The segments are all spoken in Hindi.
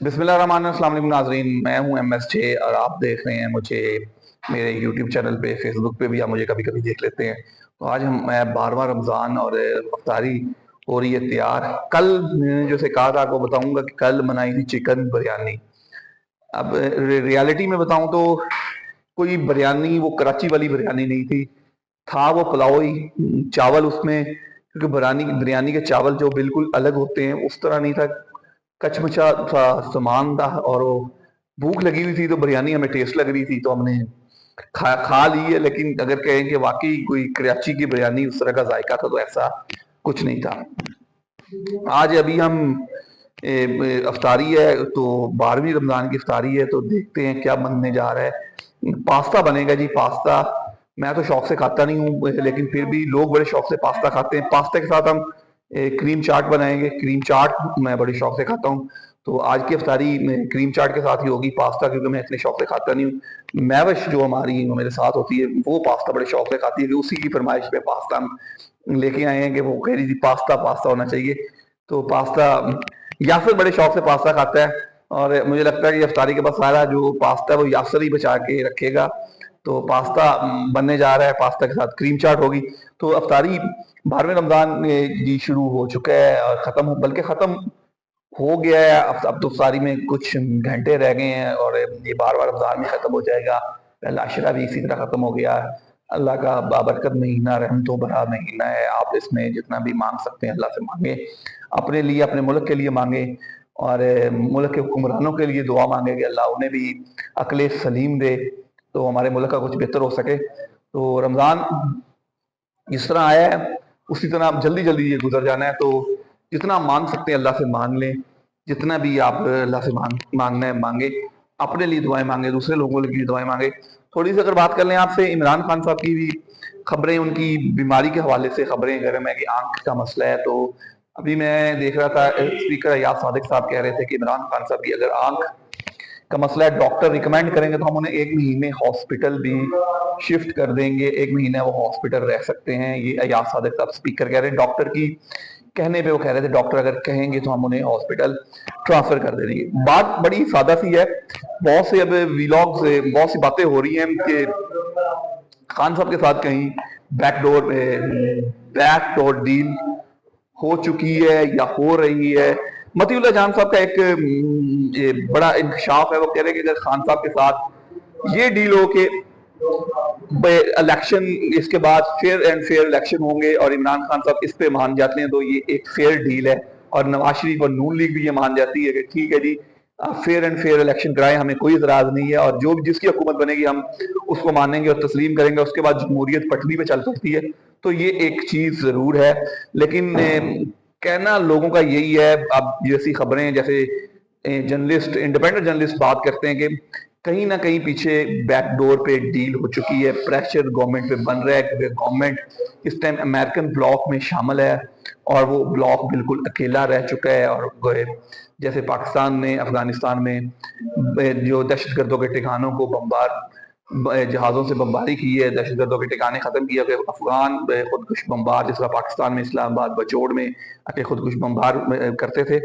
बिस्मिल्लाहिर्रहमानिर्रहीम नाजरीन, मैं हूं MSJ और आप देख रहे हैं मुझे मेरे यूट्यूब चैनल पे, फेसबुक पे भी आप मुझे कभी कभी देख लेते हैं। तो आज हम मैं 12वां रमज़ान और अफ्तारी हो रही है तैयार। कल जैसे कहा था आपको बताऊंगा कि कल बनाई थी चिकन बिरयानी। अब रियलिटी में बताऊं तो कोई बिरयानी वो कराची वाली बिरयानी नहीं थी, था वो पुलाव ही। चावल उसमें, क्योंकि बिरयानी बिरयानी के चावल जो बिल्कुल अलग होते हैं उस तरह नहीं था, कचमचा सा सामान था। और वो भूख लगी हुई थी तो बिरयानी हमें टेस्ट लग रही थी तो हमने खा खा ली है। लेकिन अगर कहें कि वाकई कोई कराची की बिरयानी उस तरह का जायका था तो ऐसा कुछ नहीं था। आज अभी हम अफ्तारी है तो 12वीं रमजान की अफ्तारी है, तो देखते हैं क्या बनने जा रहा है। पास्ता बनेगा जी, पास्ता। मैं तो शौक से खाता नहीं हूँ, लेकिन फिर भी लोग बड़े शौक से पास्ता खाते हैं। पास्ता के साथ हम क्रीम चाट बनाएंगे। क्रीम चाट मैं बड़े शौक से खाता हूँ, तो आज की अफ्तारी में क्रीम चाट के साथ ही होगी। पास्ता क्योंकि मैं इतने शौक से खाता नहीं हूँ। मैवश जो हमारी मेरे साथ होती है वो पास्ता बड़े शौक से खाती है, कि उसी की फरमाइश पे पास्ता हम लेके आए हैं कि वो कह रही थी पास्ता पास्ता होना चाहिए। तो पास्ता, यासर बड़े शौक से पास्ता खाता है, और मुझे लगता है कि अफ्तारी के बाद सारा जो पास्ता है वो यासर ही बचा के रखेगा। तो पास्ता बनने जा रहा है, पास्ता के साथ क्रीम चाट होगी। तो अफ्तारी 12वें रमजान में जी शुरू हो चुका है और खत्म हो, बल्कि खत्म हो गया है। अब तो अफ्तारी में कुछ घंटे रह गए हैं और ये 12वां रमजान में खत्म हो जाएगा। पहला अशरा भी इसी तरह खत्म हो गया। अल्लाह का बाबरकत महीना, रहमतों भरा महीना है। आप इसमें जितना भी मांग सकते हैं अल्लाह से मांगे, अपने लिए, अपने मुल्क के लिए मांगे, और मुल्क के हुक्मरानों के लिए दुआ मांगे कि अल्लाह उन्हें भी अक्ल सलीम दे, तो हमारे मुल्क का कुछ बेहतर हो सके। तो रमज़ान जिस तरह आया है उसी तरह आप जल्दी जल्दी ये गुजर जाना है। तो जितना आप मांग सकते हैं अल्लाह से मांग लें। जितना भी आप अल्लाह से मांगना है मांगे। अपने लिए दुआएं मांगे, दूसरे लोगों के लिए दुआएं मांगे। थोड़ी सी अगर बात कर लें आपसे, इमरान खान साहब की भी खबरें, उनकी बीमारी के हवाले से खबरें गर्म है कि आंख का मसला है। तो अभी मैं देख रहा था, स्पीकर अयाज सादिक साहब कह रहे थे कि इमरान खान साहब की अगर आंख का मसला है, डॉक्टर रिकमेंड करेंगे तो हम उन्हें 1 महीने हॉस्पिटल भी शिफ्ट कर देंगे। 1 महीना वो हॉस्पिटल रह सकते हैं। ये अयाज सादिक साहब स्पीकर कह रहे हैं, डॉक्टर की कहने पे वो कह रहे थे डॉक्टर अगर कहेंगे तो हम उन्हें हॉस्पिटल ट्रांसफर कर देंगे। बात बड़ी सादा सी है। बहुत से अब व्लॉग्स, बहुत सी बातें हो रही हैं कि खान साहब के साथ कहीं बैकडोर बैकडोर डील हो चुकी है या हो रही है। मतीउल्लाह जान साहब का एक ये बड़ा इंकशाफ है। वो कह रहे हैं कि अगर खान साहब के साथ ये डील हो के इलेक्शन, इसके बाद फेयर एंड फेयर इलेक्शन होंगे और इमरान खान साहब इस पे मान जाते हैं तो ये एक फेयर डील है। और नवाज शरीफ और नून लीग भी ये मान जाती है कि ठीक है जी, फेयर एंड फेयर इलेक्शन कराएं, हमें कोई इतराज नहीं है, और जो भी जिसकी हुकूमत बनेगी हम उसको मानेंगे और तस्लीम करेंगे। उसके बाद जमहूरियत पटरी पे चल सकती है। तो ये एक चीज जरूर है। लेकिन कहना लोगों का यही है। अब जैसी खबरें, जैसे जर्नलिस्ट, इंडिपेंडेंट जर्नलिस्ट बात करते हैं कि कहीं ना कहीं पीछे बैकडोर पे डील हो चुकी है, प्रेशर गवर्नमेंट पे बन रहा है, क्योंकि गवर्नमेंट इस टाइम अमेरिकन ब्लॉक में शामिल है और वो ब्लॉक बिल्कुल अकेला रह चुका है। और जैसे पाकिस्तान ने अफगानिस्तान में जो दहशतगर्दों के ठिकानों को जहाज़ों से बमबारी की है, दहशतगर्दों के ठिकाने खत्म किया, कि अफगान खुदकुश बमबार, जिस तरह पाकिस्तान में इस्लामाबाद बचोड़ में आके खुदकुश बमबार करते थे,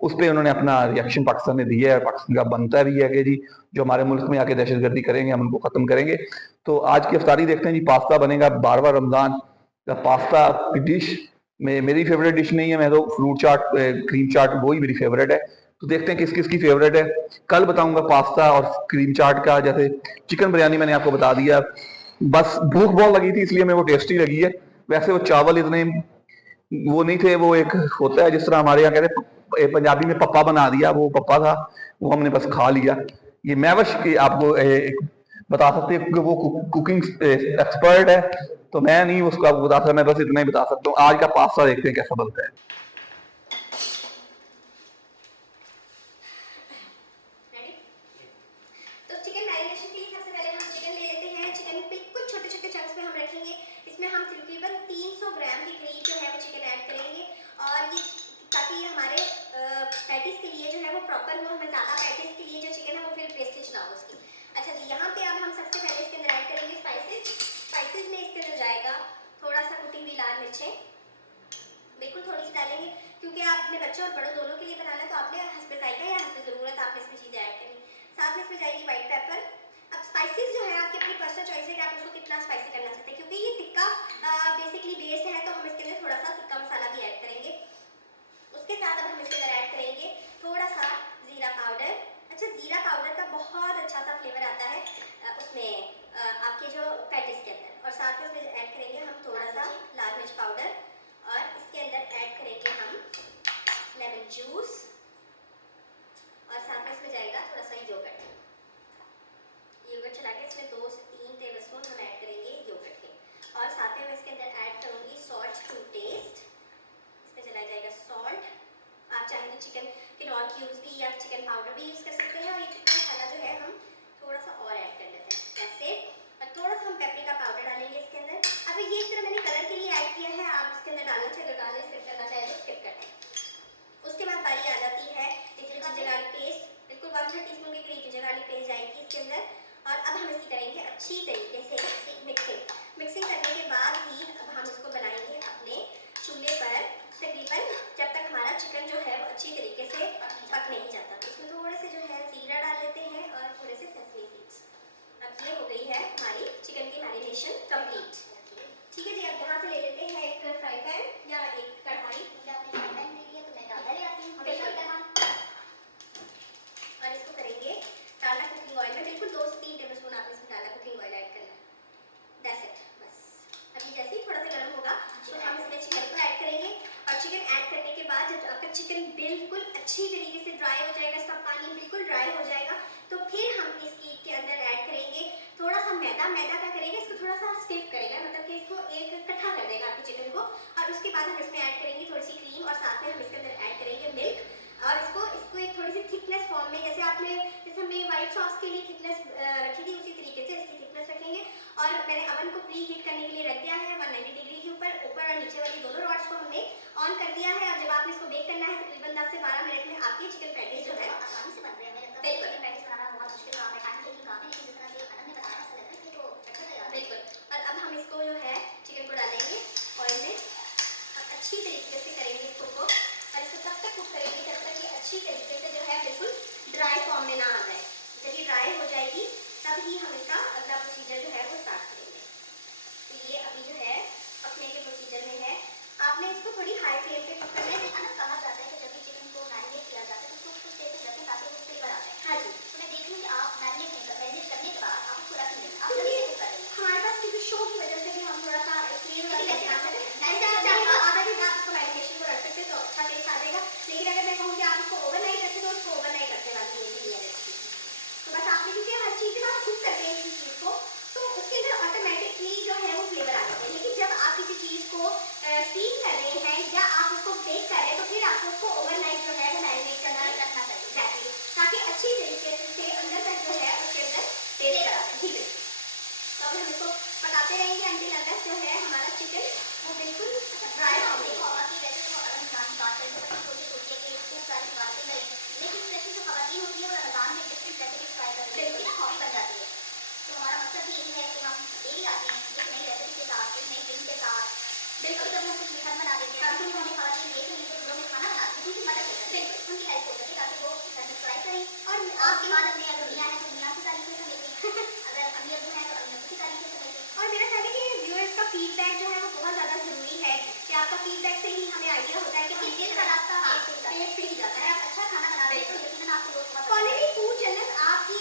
उस पर उन्होंने अपना रिएक्शन पाकिस्तान ने दिया है। पाकिस्तान का बनता भी है कि जी जो हमारे मुल्क में आके दहशतगर्दी करेंगे हम उनको खत्म करेंगे। तो आज की अफ्तारी देखते हैं जी, पास्ता बनेगा। 12वां रमजान का पास्ता की डिश में मेरी फेवरेट डिश नहीं है। मैं तो फ्रूट चाट, क्रीम चाट, वो ही मेरी फेवरेट है। तो देखते हैं किस किस की फेवरेट है। कल बताऊंगा पास्ता और क्रीम चाट का। जैसे चिकन बिरयानी मैंने आपको बता दिया, बस भूख बहुत लगी थी इसलिए मेरे को टेस्टी लगी है। वैसे वो चावल इतने वो नहीं थे। वो एक होता है जिस तरह हमारे यहाँ कहते हैं पंजाबी में पप्पा बना दिया, वो पप्पा था, वो हमने बस खा लिया। ये मैवश की आपको एक बता सकते हैं क्योंकि वो कुकिंग एक्सपर्ट है, तो मैं नहीं उसको आपको बता सकता। मैं बस इतना ही बता सकता हूँ। आज का पास्ता देखते हैं कैसा बनता है। तो चिकन मैरिनेशन के लिए सबसे पहले हम चिकन ले लेते हैं। चिकन बिल्कुल छोटे छोटे चंक्स में हम रखेंगे। इसमें हम तकरीबन 300 ग्राम के करीब जो है वो चिकन ऐड करेंगे, और ये ताकि ये हमारे पैटीज के लिए जो है वो प्रॉपर हो। हमें ज़्यादा पैटीज के लिए जो चिकन है वो फिर वेस्टेज ना हो उसकी। अच्छा जी, यहाँ पे अब हम सबसे पहले इसके अंदर ऐड करेंगे स्पाइसेस। स्पाइसेस में इसके अंदर जाएगा थोड़ा सा कुटी हुई लाल मिर्चें, बिल्कुल थोड़ी सी डालेंगे, क्योंकि आप अपने बच्चों और बड़ों दोनों के लिए बनाना है तो आपने हस्बे जायका या हस्बे ज़रूरत साथ में इसमें चीज़ें ऐड करनी। साथ में इसमें जाएगी वाइट पेपर। अब स्पाइसेस जो है आपकी अपनी पर्सनल चॉइस है कि आप उसको कितना स्पाइसी करना चाहते हैं, क्योंकि ये टिक्का बेसिकली बेस्ड है, तो हम इसके अंदर थोड़ा सा टिक्का मसाला भी ऐड करेंगे। उसके साथ अब हम इसके अंदर ऐड करेंगे थोड़ा सा ज़ीरा पाउडर। अच्छा, ज़ीरा पाउडर का बहुत अच्छा सा फ्लेवर आता है उसमें आपके जो पैटिस के अंदर। और साथ में इसमें ऐड करेंगे हम थोड़ा सा लाल मिर्च पाउडर, और इसके अंदर ऐड करेंगे हम लेमन जूस, और साथ में इसमें जाएगा थोड़ा सा योगर्ट। योगर्ट चला के इसमें 2 से 3 टेबलस्पून हम ऐड करेंगे योगर्ट के, और साथ में मैं इसके अंदर ऐड करूँगी सॉल्ट टू टेस्ट। इसमें चला जाएगा सॉल्ट। आप चाहें तो चिकन किनोर क्यूब्स भी या चिकन पाउडर भी यूज़ कर सकते हैं, और ये चिकन मसाला जो है हम थोड़ा सा और ऐड कर लेते हैं ऐसे। और थोड़ा सा हम पेपरिका पाउडर डालेंगे इसके अंदर। अब ये इस तरह मैंने कलर के लिए ऐड किया है, आप इसके अंदर डालना चाहे तो डालें, स्किप करना चाहे तो स्किप करें। उसके बाद बारी आ जाती है जिंजर गार्लिक पेस्ट। बिल्कुल 1/3 टीस्पून के करीब जिंजर गार्लिक पेस्ट जाएगी इसके अंदर, और अब हम इसकी करेंगे अच्छी तरीके से मिक्सिंग करने के बाद ही अब हम इसको बनाएंगे अपने चूल्हे पर, तकरीबन जब तक हमारा चिकन जो है वो अच्छी तरीके से पक नहीं जाता। तो इसमें थोड़े से जो है जीरा डाल लेते हैं और थोड़े से सेसमी सीड्स। अब ये हो गई है हमारी चिकन की मैरिनेशन कंप्लीट। ठीक है जी, अब यहाँ से ले लेते हैं एक फ्राई पैन या एक कढ़ाई। आपने फ्राई पैन ले लिया तो मैं डालडा ले आती हूँ, और इसको करेंगे डालडा कुकिंग ऑयल में। बिल्कुल 2 से 3 टेबलस्पून आपने इसमें डालडा कुकिंग ऑयल ऐड करना है। दैट्स इट, बस। अभी जैसे ही थोड़ा सा गर्म होगा तो हम इसमें चिकन को ऐड करेंगे, और चिकन ऐड करने के बाद जब आपका चिकन बिल्कुल अच्छी तरीके से ड्राई हो जाएगा, इसका पानी बिल्कुल ड्राई हो जाएगा, तो फिर हम इसके अंदर ऐड करेंगे थोड़ा सा मैदा। मैदा क्या करेगा, इसको थोड़ा सा स्टिफ करेगा, मतलब कि इसको एक इकट्ठा कर देगा आपके चिकन को। और उसके बाद हम इसमें ऐड करेंगे थोड़ी सी क्रीम, और साथ में हम इसके अंदर ऐड करेंगे मिल्क, और इसको एक थोड़ी सी थिकनेस फॉर्म में, जैसे हमने व्हाइट सॉस के लिए थिकनेस रखी थी, उसी तरीके से इसकी थिकनेस रखेंगे। और मैंने अवन को प्री हीट करने के लिए रख दिया है 190 डिग्री के ऊपर। ऊपर और नीचे वाली दोनों रॉड्स को हमने ऑन कर दिया है। अब जब आपने इसको बेक करना है तकरीबन 10 से 12 मिनट में आपके चिकन पैटीज जो है आसानी से बन रहे हैं। मेरे लगता है चिकन पैटीज बनाना बहुत मुश्किल काम है, टाइम टेकिंग काम है, लेकिन जिस तरह से अनन ने बताया ऐसा लग रहा है कि वो अच्छा तैयार। बिल्कुल। और अब हम इसको जो है चिकन को डालेंगे ऑयल में, अब अच्छी तरीके से करेंगे इसको कुक, और इसको तब तक कुक करेंगे जब तक ये अच्छी तरीके से जो है बिल्कुल ड्राई फॉर्म में ना आ जाए। जब ये ड्राई हो जाएगी तब ही हम इसका अगला प्रोसीजर जो है वो स्टार्ट करेंगे। तो ये अभी जो है पकने के प्रोसीजर में है। आपने इसको थोड़ी हाई फ्लेम पे कुक करना है। अलग कहा जाता है कि जब भी चिकन को मैरिनेट किया जाता है तो कुछ देर तक रखें ताकि वो फ्लेवर आ जाए। हाँ जी, तो मैं देख लूँ कि आप मैरिनेट करने के बाद आप उसको रख लें, आप जल्दी से कुक कर लें। हमारे पास क्योंकि शो की वजह से भी हम थोड़ा सा फ्लेवर आधा घंटा आप इसको मैरिनेशन को रख सकते हैं तो अच्छा टेस्ट आ जाएगा। लेकिन अगर मैं कहूँ कि आप इसको ओवरनाइट रखें तो उसको ओवरनाइट रखने वाली ये भी है रेसिपी। तो बस आपने क्योंकि हर चीज़ के बाद कुक करते हैं किसी चीज़ को, तो उसके अंदर ऑटोमेटिकली जो है वो फ्लेवर आ जाता है। लेकिन जब आप किसी चीज़ को स्टीम कर रहे हैं या आप उसको बेक कर रहे हैं तो फिर आपको उसको ओवरनाइट जो है वो मैरिनेट करना रखना चाहिए एग्जैक्टली, ताकि अच्छी तरीके से अंदर तक जो है उसके अंदर टेस्ट आ जाए। ठीक है, तो अब हम इसको पकाते रहेंगे अंटिल अंदर जो है हमारा चिकन वो बिल्कुल ड्राई हो जाएगा। वैसे तो अगर इंसान की बात करें तो बच्चे छोटे छोटे के खूब सारी बातें गई, लेकिन जैसे जो खवातीन होती है वो रमज़ान में डिफरेंट रेसिपी ट्राई करती है, ना हॉबी बन जाती है। तो हमारा मकसद भी यही है कि हम डेली आते हैं एक नई रेसिपी के साथ, एक नई ड्रिंक के साथ। बिल्कुल, कभी हम कुछ मीठा बना देते हैं, कभी हमें खवातीन देख रही है तो घरों में खाना बनाते हैं, उनकी मदद हो जाती है, उनकी हेल्प हो जाती है ताकि वो घर में ट्राई करें। और आपके बाद अपने अगर मियाँ हैं तो मियाँ की तारीफ़ें समेटें, अगर अम्मी अब्बू हैं तो अम्मी अब्बू की तारीफ़ें समेटें। और मेरा ख्याल है कि व्यूअर्स का फीडबैक जो है वो बहुत ज़्यादा ज़रूरी है, कि आपका फीडबैक से ही हमें आइडिया होता है कि किस का रास्ता पेट पे ही जाता है। आप अच्छा खाना बना रहे हैं तो यकीनन आपको लोग बहुत क्वालिटी फूड चैनल आपकी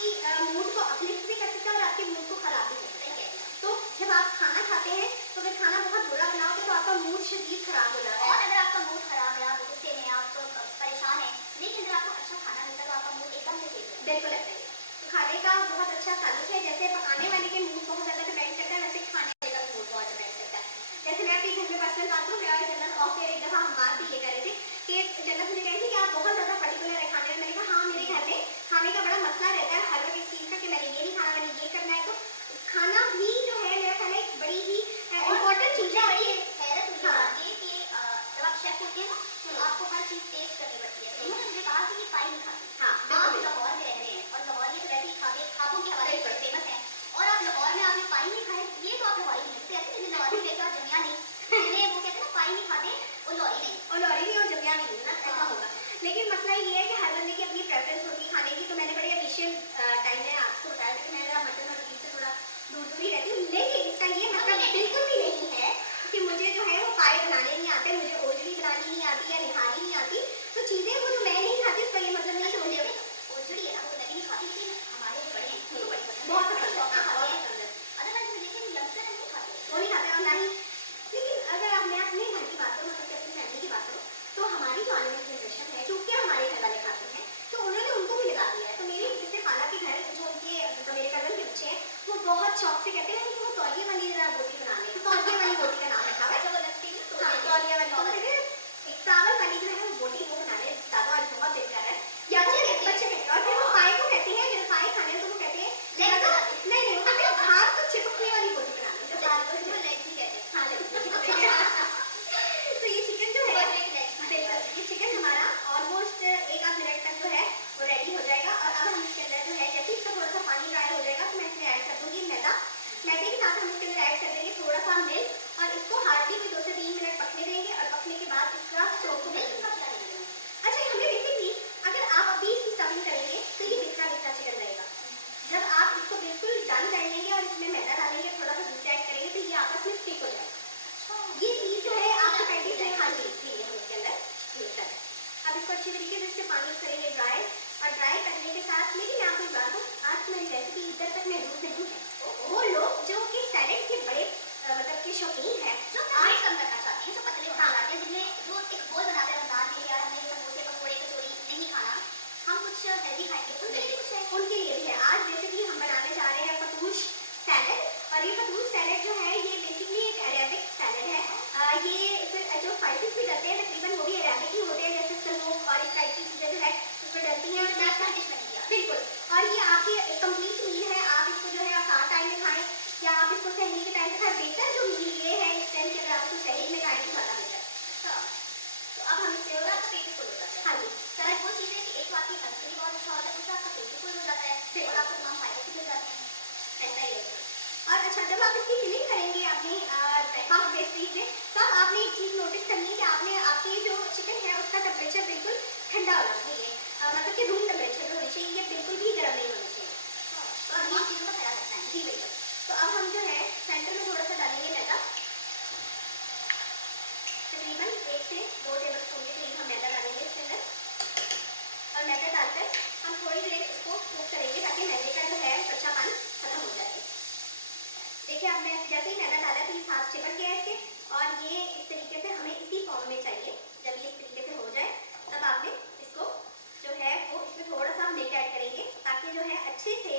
मूड को अपलिफ्ट भी कर सकता है और आपके मूड को खराब भी कर सकता है। तो जब आप खाना खाते हैं तो अगर खाना बहुत बुरा बनाओगे तो आपका मूड शदीद खराब हो जाता है। और अगर आपका मूड खराब है, आप गुस्से में, आप परेशान हैं, लेकिन अगर आपको अच्छा खाना मिलता है तो आपका मूड एकदम से तेज है। बिल्कुल ऐसा ही है। तो खाने का बहुत अच्छा ताल्लुक है, जैसे पकाने वाले के मूड बहुत ज़्यादा डिपेंड करता है, वैसे खाने वाले का मूड बहुत डिपेंड करता है। जैसे मैं अपने घर में पर्सनल बात करूँ, मैं और जन्नत ऑफ एयर एक दफ़ा हम बात भी ये कर रहे थे कि जन्नत मुझे कही थी कि आप बहुत ज़्यादा पर्टिकुलर है खाने में। मैंने कहा हाँ, मेरे घर में खाने का बड़ा मसला रहता है हर वक्त इस चीज़ का कि मैंने ये नहीं खाना, मैंने ये करना है। तो खाना भी जो है मेरा ख्याल है एक बड़ी ही इम्पोर्टेंट चीज़ है। और ये हैरत मुझे आती है कि जब आप शेफ होते हैं ना तो आपको हर चीज़ टेस्ट करनी पड़ती है। उन्होंने मुझे कहा कि ये पाई नहीं खाती। हाँ, आप लाहौर में रह रहे हैं और लाहौर ये तो वैसे ही खाबों के हवाले से फेमस है, और आप लाहौर में आपने पाई नहीं खाए, ये तो आप लाहौरी नहीं लगते। ऐसे जिन्हें लाहौरी कहते हैं जमिया नहीं, जिन्हें वो कहते हैं ना पाई नहीं खाते वो लौरी नहीं, और लौरी नहीं और जमिया नहीं ना, ऐसा होगा। लेकिन मसला बहुत शौक से कहते हैं कि वो तौलिए वाली जरा बोटी बना लें, तौलिए वाली बोटी का नाम रखा हुआ है। जबरदस्ती हाँ, तौलिए वाली, तो कहते हैं एक चावल वाली जो है वो बोटी वो बना ले, दादा आज बहुत दिल कर रहा है या बच्चे कहते हैं। और फिर वो पाए को कहते हैं, जब पाए खाने हैं तो वो कहते हैं नहीं वो कहते हैं हाथ तो चिपकने वाली बोटी बना लो, जो हाथ को जो लेग भी कहते हैं। हाँ, तो ये चिकन जो है ये चिकन हमारा ऑलमोस्ट एक आध मिनट तक जो है वो रेडी हो जाएगा। और अब हम इसके अंदर जो है जैसे इसका थोड़ा सा पानी ड्राई हो जाएगा तो मैं इसमें ऐड कर दूंगी मैदा। मैदे के साथ हम इसके अंदर ऐड कर देंगे थोड़ा सा मिल्क और इसको हार्डली भी 2 से 3 मिनट पकने देंगे। और पकने के बाद इसका स्टोव को अच्छा हमें बेसिकली अगर आप अभी इसकी स्टफिंग करेंगे तो ये बिखरा बिखरा चिकन रहेगा। जब आप इसको बिल्कुल डन कर लेंगे और इसमें मैदा डालेंगे थोड़ा सा दूध ऐड करेंगे तो ये आपस में स्टिक हो जाएगा। ये चीज़ जो है आपको पैकेज में खा ली है इसके अंदर मिक्सर है। अब इसको अच्छी तरीके से इससे पानी करेंगे ड्राई। और ड्राई करने के साथ लेकिन मैं आपको एक बात हूँ आज मैं रेसिपी इधर तक मैं रूट नहीं है वो लोग जो कि सैलेड के बड़े मतलब के शौकीन है जो आज कम करना चाहते हैं जो पतले होना चाहते हैं जिनमें जो एक बोल बनाते हैं रमजान के लिए यार हमें समोसे पकौड़े कचौड़ी नहीं खाना हम कुछ हेल्दी खाएंगे उनके लिए कुछ है उनके लिए भी है। आज बेसिकली हम बनाने जा रहे हैं फतूश सैलेड। और ये फतूश सैलेड जो है ये बेसिकली एक अरेबिक सैलेड है। ये फिर जो स्पाइसेस भी डलते हैं तकरीबन वो भी अरेबिक ही होते हैं जैसे सनोक और इस टाइप की चीज़ें जो है उसमें डलती हैं नेशनल डिश बन गया बिल्कुल। और ये आपकी एक कंप्लीट मील है। आप इसको जो है अफ्तार टाइम में खाएं या आप इसको सहरी के टाइम पे खाएं। बेहतर जो मील ये है इस टाइम के अगर आप इसको सहरी में खाएं तो ज़्यादा बेहतर। तो अब हम इससे और आपका पेट फुल हो जाता है। हाँ जी सर वो चीज़ है कि एक तो आपकी हेल्थ के लिए बहुत अच्छा होता है दूसरा आपका पेट फुल हो जाता है और आपको तमाम फायदे भी मिल जाते हैं ऐसा ही है। और अच्छा जब आप इसकी फिलिंग करेंगे अपनी पफ पेस्ट्रीज में तब आपने एक चीज़ नोटिस करनी है कि आपने आपके जो चिकन है उसका टेम्परेचर बिल्कुल ठंडा होना चाहिए। मतलब कि रूम टेम्परेचर होनी चाहिए ये बिल्कुल भी गर्म नहीं होना चाहिए। तो अब ये चीज़ों का ख्याल रखना है जी बिल्कुल। तो अब हम जो है सेंटर में थोड़ा सा डालेंगे मैदा तकरीबन 1 से 2 टेबल स्पून के करीब हम मैदा डालेंगे इसके अंदर। और मैदा डालकर हम थोड़ी देर इसको कुक करेंगे ताकि मैदे का जो है कच्चापन खत्म हो जाए। देखिए अब मैं जैसे ही मैदा डाला तो ये साथ चिपक गया है इसके और ये इस तरीके से हमें इसी फॉर्म में चाहिए। जब ये इस तरीके से हो जाए तब आपने इसको जो है वो इसमें थोड़ा सा मिल्क ऐड करेंगे ताकि जो है अच्छे से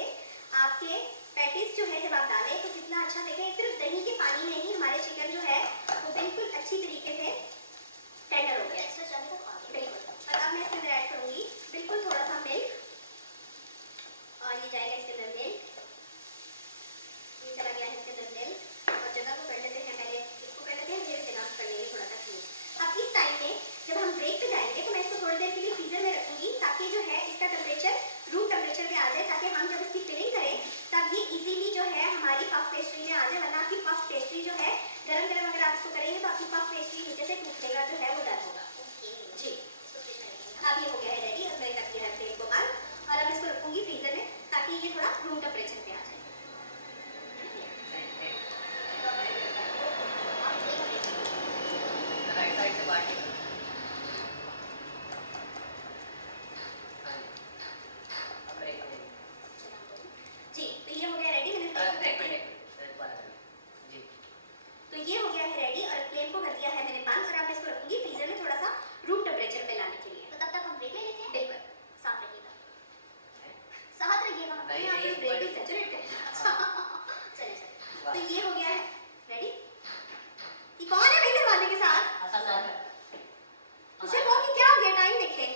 आपके पैटीज जो है जब आप डालें तो कितना अच्छा देखें। सिर्फ दही के पानी में ही हमारे चिकन जो है वो बिल्कुल अच्छी तरीके से टेंडर हो गया बिल्कुल। और अब मैं इसके अंदर ऐड करूँगी बिल्कुल थोड़ा सा मिल्क और ये जाएगा इसके अंदर मिल्क चला गया है इसके अंदर मिल्क। और जगह को कर लेते हैं पहले इसको कर लेते हैं फिर जगह कर लेंगे थोड़ा सा क्लीन। अब इस टाइम में जब हम ब्रेक पे जाएंगे तो मैं इसको थोड़ी देर के लिए फ्रीजर में रखूंगी ताकि जो है इसका टेम्परेचर रूम टेम्परेचर पे आ जाए ताकि हम जब इसकी फिलिंग करें तब ये इजीली जो है हमारी पफ पेस्ट्री में आ जाए। वरना आपकी पफ पेस्ट्री जो है गरम गरम अगर आप इसको करेंगे तो आपकी पफ पेस्ट्री नीचे से टूटने का जो है वो डर होगा जी। अब ये हो गया है रेडी। अब मैं कर दिया है प्लेट को बंद और अब इसको रखूंगी फ्रीजर में ताकि ये थोड़ा रूम टेम्परेचर पे आ जाए। जी तो ये हो गया रेडी। मैंने तो ये हो गया है रेडी और फ्लेम को कर दिया है मैंने बंद। और अब मैं इसको रखूंगी फ्रीजर में थोड़ा सा रूम टेम्परेचर पे लाने के लिए। तो तब तक हम ब्रेक ले लेते हैं बिल्कुल साथ रहिएगा आपने ब्रेक भी सैचुरेट करें चले तो ये हो गया है रेडी। ये कौन है भाई दरवाजे के साथ उसे कहो कि क्या हो गया टाइम देखे।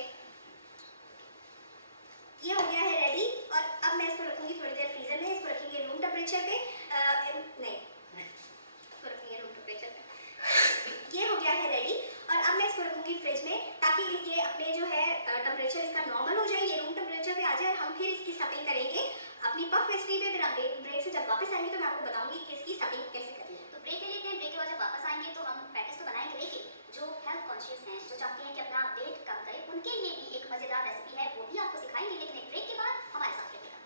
ये हो गया है रेडी और अब मैं इसको रखूंगी थोड़ी देर फ्रीजर में। इसको रखेंगे रूम टेम्परेचर पे नहीं इसको रखेंगे रूम टेम्परेचर पे। ये हो गया है रेडी और अब मैं इसको रखूंगी फ्रिज में ताकि ये अपने जो है टेम्परेचर इसका नॉर्मल हो जाए ये रूम टेम्परेचर पे आ जाए। हम फिर इसकी स्टफिंग करेंगे अपनी पफ पेस्ट्री में। फिर आप ब्रेक से जब वापस आएंगे तो मैं आपको बताऊंगी कि इसकी स्टफिंग कैसे करनी है। तो ब्रेक ले लेते हैं। ब्रेक के बाद जब वापस आएंगे तो हम पैकेज तो बनाएंगे लेकिन जो हेल्थ कॉन्शियस हैं जो चाहते हैं कि अपना वेट कम करें उनके लिए भी एक मज़ेदार रेसिपी है वो भी आपको सिखाएंगे लेकिन एक ब्रेक के बाद हमारे साथ रहिएगा।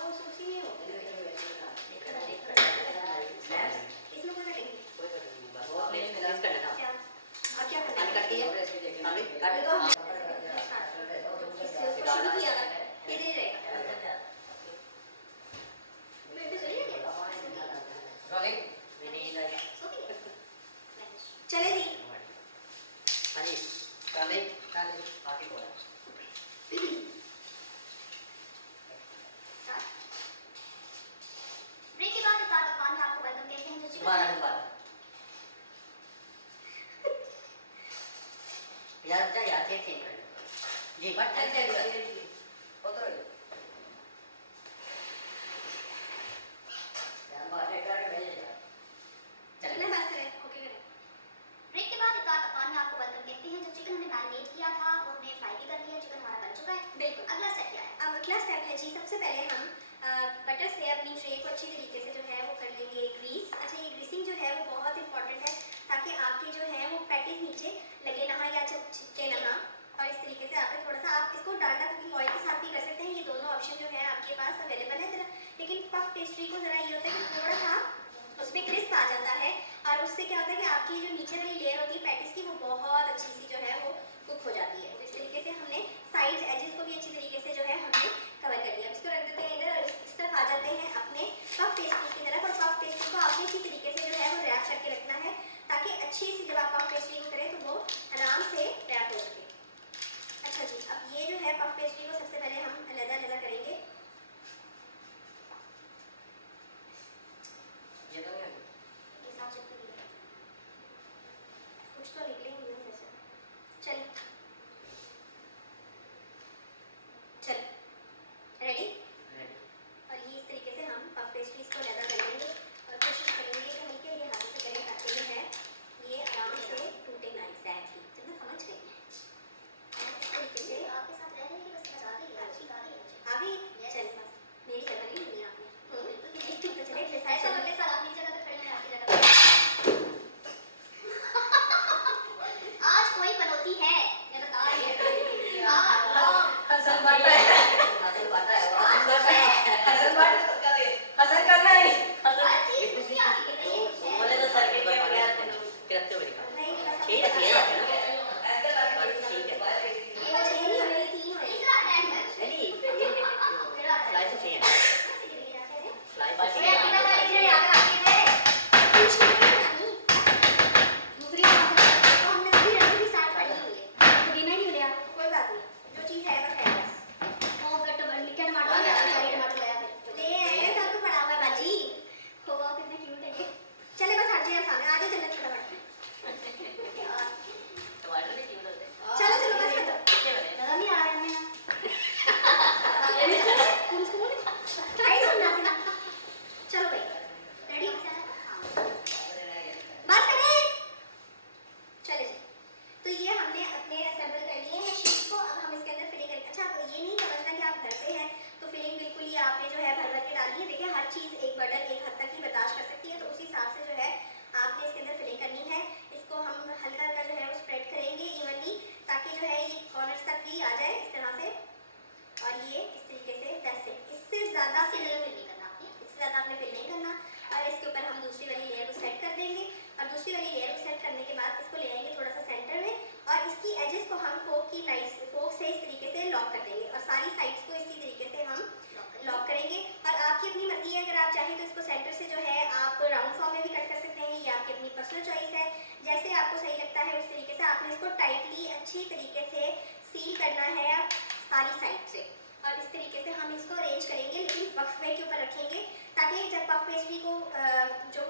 वो सोची नहीं हो इसमें कोई कटेंगे क्या और क्या करना है शुरू किया ये दे रहेगा चले जी ब्रेक के बाद इफ्तार पकवान में आपको वेलकम कहते हैं जो चिकन दोबारा दोबारा यार जा यार चेंज कर लो जी बट ऐसे उतर यार बात कर भेज यार चलना बस करें ओके करें। ब्रेक के बाद इफ्तार पकवान में आपको वेलकम कहते हैं जो चिकन हमने मैरिनेट किया था वो हमने फ्राई भी कर लिया, चिकन हमारा बन चुका है। बिल्कुल। अगला स्टेप क्या है? अब अगला स्टेप है जी सबसे पहले हम बटर से अपनी ट्रे को अच्छी तरीके से जो है वो कर लेंगे ग्रीस। अच्छा ये ग्रीसिंग जो है वो बहुत इंपॉर्टेंट है ताकि आपके जो है वो पैटीज नीचे लगे ना या चिपके ना। और इस तरीके से आपने थोड़ा सा आप इसको डालडा कुकिंग ऑयल के साथ भी कर सकते हैं, ये दोनों ऑप्शन जो है आपके पास अवेलेबल है जरा। लेकिन पफ पेस्ट्री को ज़रा ये होता है कि थोड़ा सा उसमें क्रिस्प आ जाता है और उससे क्या होता है कि आपकी जो नीचे वाली लेयर होती है पैटीज की वो बहुत अच्छी सी जो है वो कुक हो जाती है। तो इस तरीके से हमने साइड्स एजेस को भी अच्छी तरीके से जो है हमने कवर कर लिया। इसको रख देते हैं इधर और इस तरफ आ जाते हैं अपने पफ पेस्ट्री की तरफ। और पफ पेस्ट्री को आपने इसी तरीके से जो है वो रैप करके रखना है ताकि अच्छी सी जब आप पफ पेस्ट्री को करें तो वो आराम से रैप हो सके। अच्छा जी अब ये जो है पफ पेस्ट्री को सबसे पहले हम अलग-अलग करेंगे। ये तो नहीं ये साथ चक्कर नहीं है। कुछ तो निकलेंगे ना जैसे। चल चल रेडी। और ये इस तरीके से हम पफ पेस्ट्रीज को लगा कर लेंगे और कोशिश करेंगे कि हल्के हल्के हाथों से करें ताकि जो है ये आराम से टूटे ना। एग्जैक्टली तो मैं समझ गई। और इस तरीके से आपके साथ रह रहे कि बस मजा आ गई अच्छी आ गई आ गई। चल मेरी जगह नहीं मिली आपने बिल्कुल तो चले ऐसा लगता है सर अपनी जगह पे खड़े हैं आपकी जगह पे। आज कोई बनोती है मैं बता रही हूं। हसन बाटा है हसन बाटा है हसन बाटा हसन करना है हसन बोले तो सर के बगैर करते हुए दिखा नहीं ठीक है ठीक है ठीक है ये बचे नहीं हमें तीन है तीसरा है नहीं ये स्लाइस चाहिए स्लाइस अरे चाहिए अपनी बता रही है याद रखिए थे कुछ नहीं दूसरी बात तो हमने अभी रखी भी स्टार्ट कर दी है तो गिना नहीं लिया कोई बात नहीं जो चीज है बस है बस ओ कट लिख के टमाटर ले आया सारे टमाटर ले आया ले आए सब तो पड़ा हुआ है बाजी हो वाह कितने क्यूट है ये। चले बस हट जाइए सामने आगे चलने फटाफट टमाटर भी क्यों होते हैं चलो चलो बस कर दो कितने बने नजर नहीं आ रहा है हमें कौन सी बोल ट्राई सुनना था चलो भाई रेडी बस करें चले जी। तो ये हमने अपने असेंबल कर लिए हैं शीट को। अब हम इसके अंदर फिलिंग करेंगे। अच्छा ये नहीं समझना कि आप घर पे हैं तो फिलिंग बिल्कुल ही आपने जो है भर भर के डाली है। देखिए हर चीज़ एक बर्डन एक हद तक ही बर्दाश्त कर सकती है तो उसी हिसाब से जो है आपने इसके अंदर फिलिंग करनी है। इसको हम हल्का हल्का जो है वो स्प्रेड करेंगे इवनली ताकि जो है ये कॉर्नर्स तक भी आ जाए इस तरह से। और ये इस तरीके से 10 से इससे ज़्यादा फिल नहीं करना आपने इससे ज़्यादा आपने फिल नहीं करना। और इसके ऊपर हम दूसरी वाली लेयर को सेट कर देंगे और दूसरी वाली लेयर को सेट करने के बाद इसको ले आएंगे थोड़ा सा सेंटर में और इसकी एजेस को हम फोक से इस तरीके से लॉक कर देंगे और सारी साइड्स को इसी तरीके से हम लॉक करेंगे। और आपकी अपनी मर्जी है अगर आप चाहें तो इसको सेंटर से जो है आप राउंड फॉर्म में भी कट कर सकते हैं, ये आपकी अपनी पर्सनल चॉइस है। जैसे आपको सही लगता है उस तरीके से आपने इसको टाइटली अच्छी तरीके से सील करना है सारी साइड से। और इस तरीके से हम इसको अरेंज करेंगे लेकिन वक्फे के ऊपर रखेंगे ताकि जब पफ पेस्ट्री को जो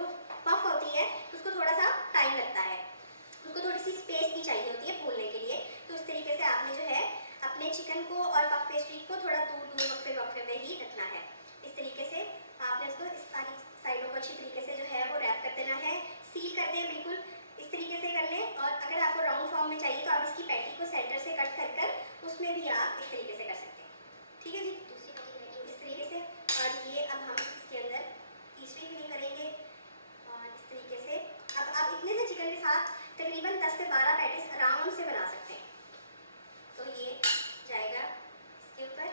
पफ होती है उसको थोड़ा सा टाइम लगता है, उसको थोड़ी सी स्पेस भी चाहिए होती है फूलने के लिए। तो इस तरीके से आपने जो है अपने चिकन को और पफ पेस्ट्री को थोड़ा दूर दूर वक्फे पे ही रखना है। इस तरीके से आपने उसको इस सारी साइडों को अच्छी तरीके से जो है वो रैप कर देना है, सील कर दें बिल्कुल इस तरीके से कर लें। और अगर आपको राउंड फॉर्म में चाहिए तो आप इसकी पैटी को सेंटर से कट कर कर उसमें भी आप इस तरीके से कर सकते हैं। ठीक है जी दूसरी पैटी इस तरीके से। और ये अब हम इसके अंदर तीसरी फिलिंग करेंगे और इस तरीके से। अब आप इतने से चिकन के साथ तकरीबन 10 से 12 पैटीज आराम से बना सकते हैं। तो ये जाएगा इसके ऊपर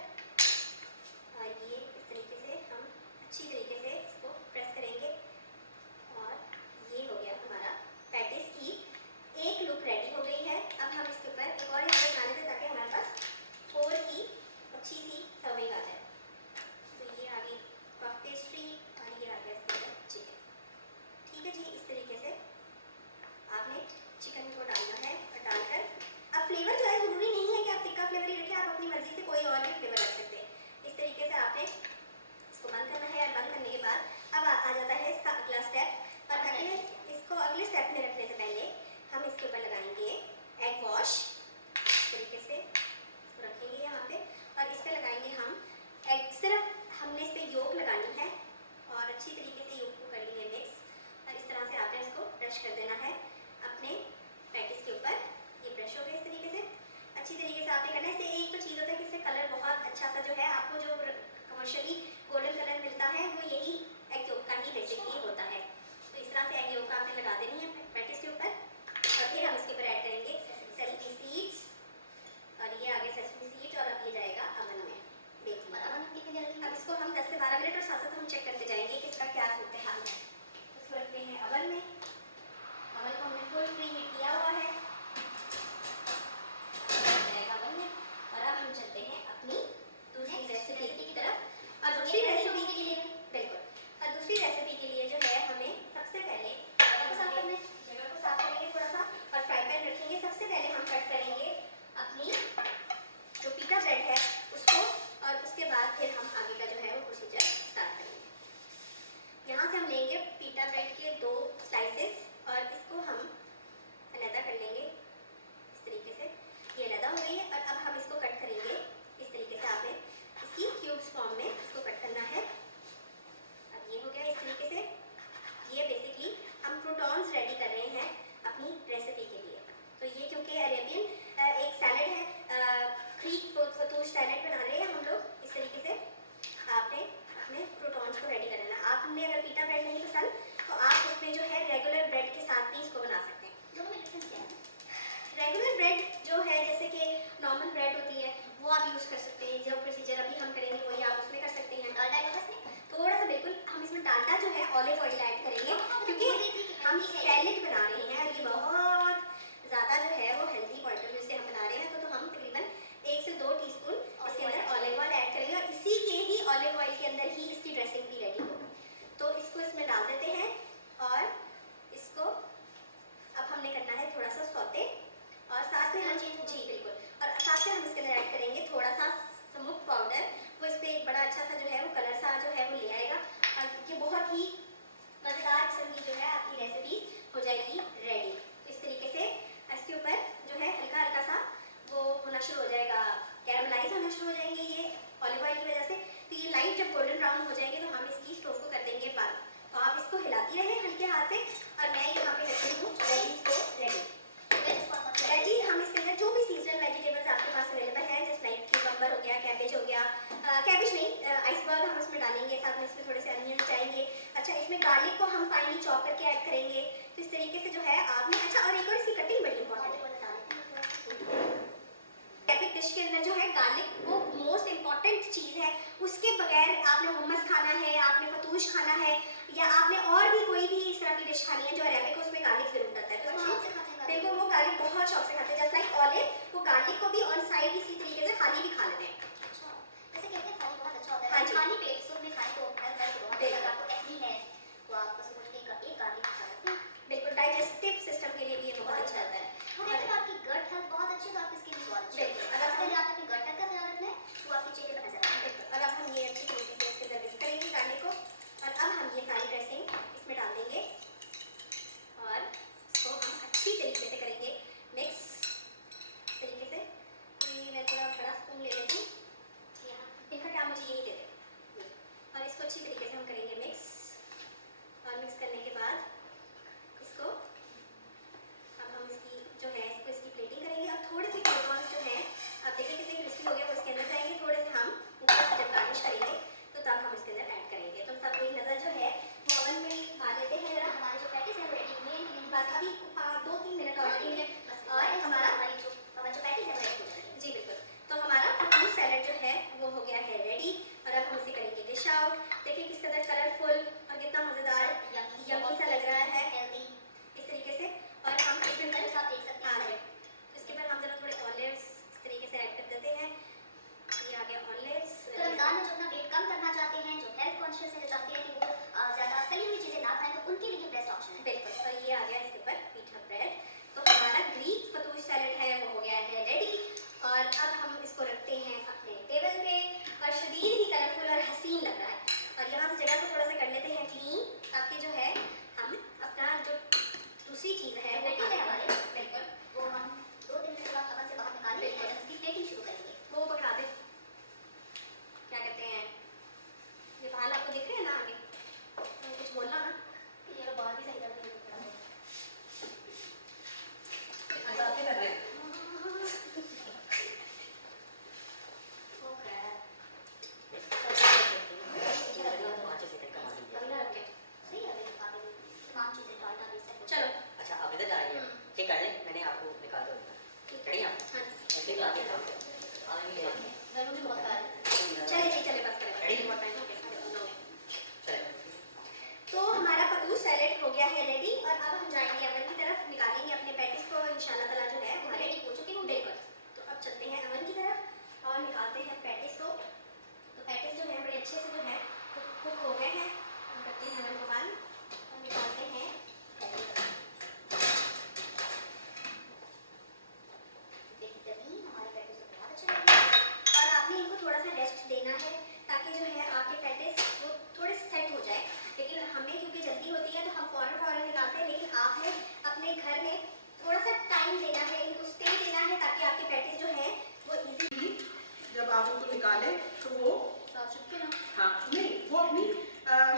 और ये इस तरीके से हम अच्छी तरीके से इसको प्रेस करेंगे और ये हो गया हमारा पैटीज की एक लुक रेडी हो गई है। अब हम इसके ऊपर एक और यहाँ बना लेते ताकि हमारे पास 4 की अच्छी सी सर्विंग आ जाए। तो ये आ गई पफ पेस्ट्री और ये आ गया इसके अंदर चिकन। ठीक है जी इस तरीके से आपने चिकन को डालना है और डालकर अब फ्लेवर जो है ज़रूरी नहीं है कि आप तिक्का फ्लेवर ही रखें, आप अपनी मर्जी से आपने इसको बंद करना है और बंद करने के बाद अब आ जाता है इसका अगला स्टेप। और इसको अगले स्टेप में रखने से पहले हम इसके ऊपर लगाएंगे एग वॉश। तरीके से इसको रखेंगे यहाँ पे और इस पर लगाएंगे हम एग। सिर्फ हमने इस पर योग लगानी है और अच्छी तरीके से योग को कर लेंगे मिक्स। और इस तरह से आपने इसको ब्रश कर देना है अपने पैटिस के ऊपर। ये ब्रश हो गया इस तरीके से, अच्छी तरीके से आपने करना है। इससे एक तो चीज़ होता है कि इससे कलर बहुत अच्छा सा जो है आपको जो कमर्शियली गोल्डन कलर मिलता है वो यही एग योग का ही बेसिकली होता है। तो इस तरह से एग योग का आपने लगा देनी है पैटिस के ऊपर। और फिर हम इसके ऊपर ऐड करेंगे सेसमी सीड्स और ये आगे सेसमी सीड्स और अब ये जाएगा अवन में बेकिंग। अब इसको हम 10 से 12 मिनट और साथ साथ हम चेक करते जाएंगे कि इसका क्या सूरत हाल है। इसको रखते हैं अवन में। अवन को हमने फुल प्री हीट किया हुआ है, जाएगा अवन में। और अब हम चलते हैं अपनी दूसरी रेसिपी की तरफ। और दूसरी रेसिपी के लिए बिल्कुल, और दूसरी रेसिपी के लिए जो है हमें सबसे पहले जगह को साफ करेंगे थोड़ा सा और फ्राई पैन रखेंगे। सबसे पहले हम कट करेंगे अपनी जो पीटा ब्रेड है उसको और उसके बाद फिर हम आगे का जो है वो प्रोसीजर स्टार्ट करेंगे। यहाँ से हम लेंगे पीटा ब्रेड के 2 स्लाइसेस और इसको हम अलग कर लेंगे इस तरीके से। ये अलग हो गई है और अब हम इसको कट करेंगे इस तरीके से। आपने इसकी क्यूब्स फॉर्म में इसको कट करना है। अब ये हो गया इस तरीके से। ये बेसिकली हम क्रूटॉन्स रेडी कर रहे हैं अपनी रेसिपी के लिए। तो ये क्योंकि अरेबियन एक सैलड है, क्रीक फतूश सैलड बना रहे हैं हम लोग इस तरीके से। आपने अपने क्रूटॉन्स को रेडी कर लेना। आपने अगर पीटा ब्रेड नहीं पसंद तो आप उसमें जो है रेगुलर ब्रेड के साथ भी इसको बना सकते हैं। दोनों में डिफरेंस क्या है? रेगुलर ब्रेड जो है जैसे कि नॉर्मल ब्रेड होती है वो आप यूज़ कर सकते हैं। जो प्रोसीजर अभी हम करेंगे वही आप उसमें कर सकते हैं। डालडा है इसमें थोड़ा सा, बिल्कुल हम इसमें डालडा जो है ऑलिव ऑयल ऐड करेंगे क्योंकि हम सैलेड बना रहे हैं और ये बहुत ज़्यादा जो है वो हेल्दी पॉइंट ऑफ व्यू से हम बना रहे हैं। तो हम तकरीबन 1 से 2 टीस्पून इसके अंदर ऑलिव ऑयल ऐड करेंगे और इसी के ही ऑलिव ऑयल के अंदर ही इसकी ड्रेसिंग भी रेडी होगी। तो इसको इसमें डाल देते हैं और इसको अब हमने करना है थोड़ा सा सौते और साथ में हम जी बिल्कुल, और साथ में हम इसके अंदर ऐड करेंगे थोड़ा सा स्मोक पाउडर। वो इस पर एक बड़ा अच्छा सा जो है वो कलर सा जो है वो ले आएगा और ये बहुत ही मज़ेदार किस्म की जो है आपकी रेसिपी हो जाएगी रेडी। इस तरीके से इसके ऊपर जो है हल्का हल्का सा वो होना शुरू हो जाएगा, कैरमलाइज होना शुरू हो जाएंगे ये ऑलिव ऑयल की वजह से। तो ये लाइट जब गोल्डन ब्राउन हो जाएंगे तो हम इसकी स्टोव को कर देंगे बंद। तो आप इसको हिलाती रहें हल्के हाथ से। और मैं यहाँ पे रखती हूँ वेजीज को रेडी। वेजीज हम इसके अंदर जो भी सीजनल वेजिटेबल्स आपके पास अवेलेबल है जैसे लाइक क्यूकम्बर हो गया, कैबेज हो गया, कैबेज नहीं आइसबर्ग हम इसमें डालेंगे, साथ में इसमें थोड़े से अनियंस जाएंगे। अच्छा, इसमें गार्लिक को हम फाइनली चॉप करके ऐड करेंगे। तो इस तरीके से जो है आपने अच्छा, और एक और इसकी कटिंग बड़ी इंपॉर्टेंट है। एपिक डिश के अंदर जो है गार्लिक वो मोस्ट इम्पॉर्टेंट चीज़ है। उसके बगैर आपने हुम्मस खाना है, आपने फतूश खाना है या आपने और भी कोई भी इस तरह की डिश खानी है जो अरेबिक उसमें गार्लिक जरूर डलता है। तो देखो वो गार्लिक बहुत शौक से खाते हैं। जस्ट लाइक ऑलिव, वो गार्लिक को भी ऑन साइड इसी तरीके से खाली भी खा लेते हैं। जैसे कहते हैं खाली बहुत अच्छा होता है। हाँ जी। खाली पेट सूप में खाएं तो आपको एक्नी है तो आप बस उठ के एक गार्लिक खा सकते हैं। बिल्कुल, डाइजेस्टिव सिस्टम के लिए भी ये बहुत अच्छा होता है। और अगर आपकी गट हेल्थ बहुत अच्छी है तो आपकी स्किन भी बहुत अच्छी है। बिल्कुल, अगर पहले आप अपनी गट हेल्थ का ध्यान रखना है तो आपके चेहरे पर नजर आएगा। और अब हम ये अच्छी तरीके से इसके अंदर मिक्स करेंगे गार्लिक को और अब हम ये सारी ड्रेसिंग इसमें डाल देंगे और इसको हम अच्छी तरीके से करेंगे मिक्स।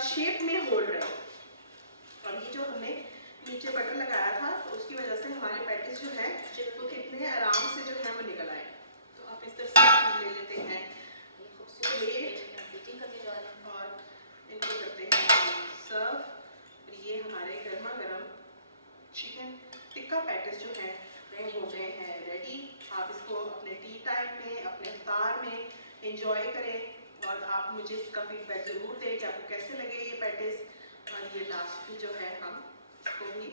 शेप में होल्ड रहे। और ये जो हमने नीचे बटर लगाया था तो उसकी वजह से हमारे पैटीज जो है वो कितने आराम से जो है वो निकल आए। तो आप इस तरह से ले लेते हैं प्लेट और इनको करते हैं सर्व। ये हमारे गर्मा गर्म चिकन टिक्का पैटीज जो है वो हो गए हैं रेडी। आप इसको अपने टी टाइम में, अपने इफ्तार में एंजॉय करें और आप मुझे इसका फीडबैक ज़रूर दें कि आपको कैसे लगे ये पैटीज। और ये लास्ट में जो है हम इसको भी